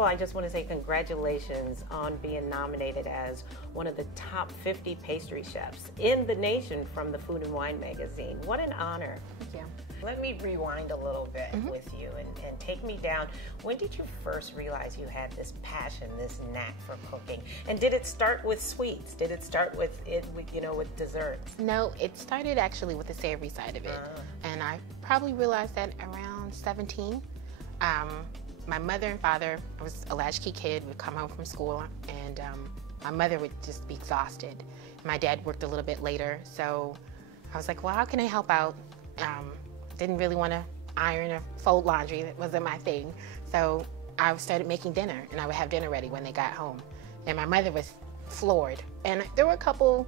all, I just want to say congratulations on being nominated as one of the top 50 pastry chefs in the nation from the Food and Wine magazine. What an honor. Thank you. Let me rewind a little bit with you and take me down. When did you first realize you had this passion, this knack for cooking? And did it start with sweets? Did it start with with desserts? No, it started actually with the savory side of it. And I probably realized that around 17. My mother and father, I was a latchkey kid, would come home from school, and my mother would just be exhausted. My dad worked a little bit later, so I was like, well, how can I help out? Didn't really want to iron or fold laundry. That wasn't my thing. So I started making dinner, and I would have dinner ready when they got home. And my mother was floored. And there were a couple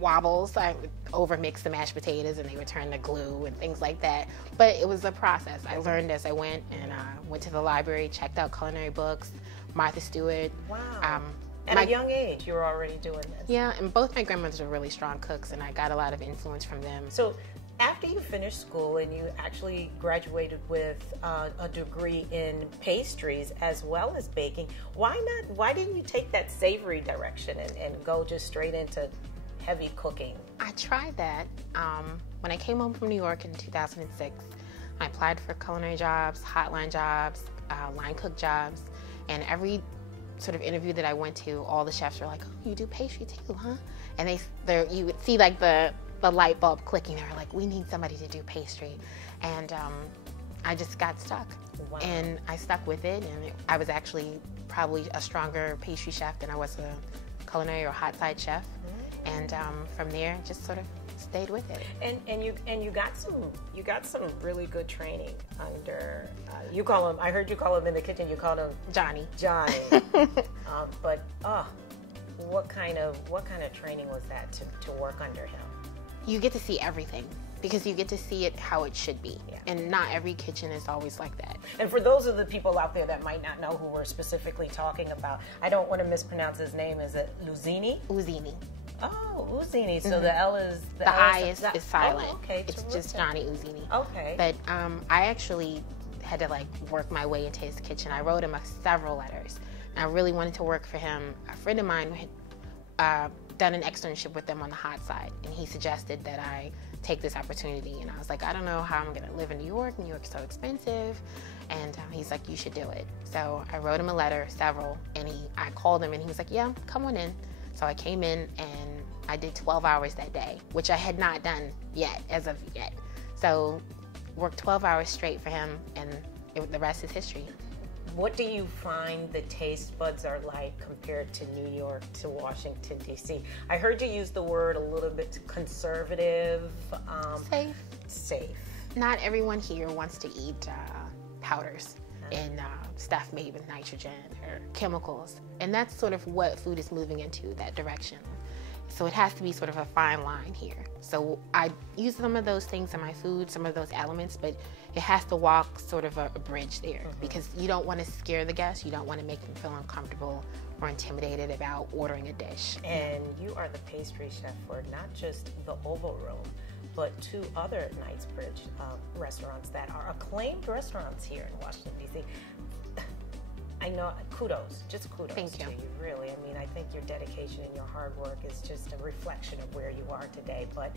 wobbles. I would overmix the mashed potatoes, and they would turn to glue and things like that. But it was a process. I learned as I went, and went to the library, checked out culinary books, Martha Stewart. Wow. At a young age, you were already doing this. Yeah, and both my grandmothers were really strong cooks, and I got a lot of influence from them. So after you finished school and you actually graduated with a degree in pastries as well as baking, why didn't you take that savory direction and go just straight into heavy cooking? I tried that. When I came home from New York in 2006, I applied for culinary jobs, hotline jobs, line cook jobs, and every sort of interview that I went to, all the chefs were like, oh, you do pastry too, huh? And you would see like the light bulb clicking. They were like, we need somebody to do pastry. And I just got stuck. Wow. And I stuck with it, and I was actually probably a stronger pastry chef than I was a culinary or hot side chef. And from there, just sort of stayed with it. And you got some really good training under you call him. I heard you call him in the kitchen. You called him Johnny. But what kind of training was that to work under him? You get to see everything, because you get to see it how it should be. Yeah. And not every kitchen is always like that. And for those of the people out there that might not know who we're specifically talking about, I don't want to mispronounce his name. Is it Luzini? Uzini. Oh, Uzini. So the L is... The I is silent. Oh, okay. It's just Johnny Uzini. Okay. But I actually had to work my way into his kitchen. I wrote him several letters. And I really wanted to work for him. A friend of mine had done an externship with them on the hot side, and he suggested that I take this opportunity. And I was like, I don't know how I'm going to live in New York. New York's so expensive. And he's like, you should do it. So I wrote him a letter, several, and I called him, and he was like, yeah, come on in. So I came in, and I did 12 hours that day, which I had not done yet, as of yet. So worked 12 hours straight for him, and the rest is history. What do you find the taste buds are like compared to New York to Washington, D.C.? I heard you use the word a little bit conservative. Safe. Not everyone here wants to eat powders and stuff made with nitrogen or chemicals. And that's sort of what food is moving into, that direction. So it has to be sort of a fine line here. So I use some of those things in my food, some of those elements, but it has to walk sort of a bridge there, because you don't want to scare the guests. You don't want to make them feel uncomfortable or intimidated about ordering a dish. And you are the pastry chef for not just the Oval Room, but 2 other Knightsbridge restaurants that are acclaimed restaurants here in Washington, D.C. I know, kudos to you, really. I mean, I think your dedication and your hard work is just a reflection of where you are today. But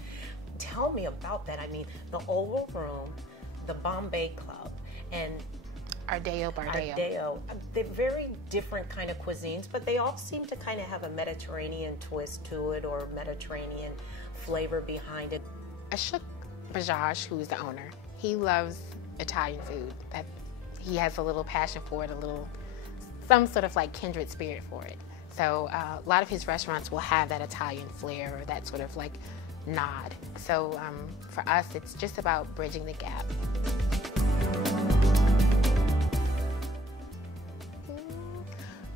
tell me about that. I mean, the Oval Room, the Bombay Club, and Ardeo+Bardeo. They're very different kind of cuisines, but they all seem to kind of have a Mediterranean twist to it, or Mediterranean flavor behind it. Ashok Bajaj, who is the owner, he loves Italian food. He has a little passion for it, some sort of kindred spirit for it. So a lot of his restaurants will have that Italian flair, or that sort of nod. So for us, it's just about bridging the gap.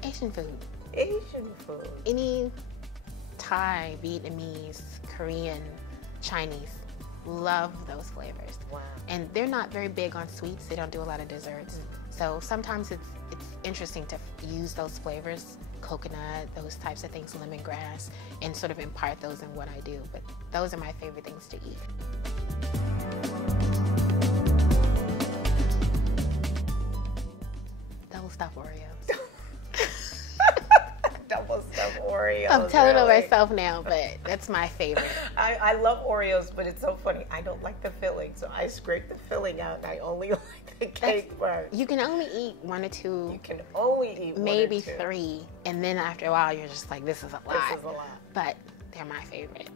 Asian food. Asian food. Any Thai, Vietnamese, Korean, Chinese, love those flavors. Wow. And they're not very big on sweets. They don't do a lot of desserts. So sometimes it's interesting to use those flavors, coconut, those types of things, lemongrass, and sort of impart those in what I do. But those are my favorite things to eat. Double stuffed Oreos. Oreos. I'm telling on really. myself now, but that's my favorite. I love Oreos, but it's so funny. I don't like the filling, so I scrape the filling out, and I only like the cake part. You can only eat 1 or 2. You can only eat maybe 1 or 2. 3, and then after a while, you're just like, this is a lot. This is a lot. But they're my favorite.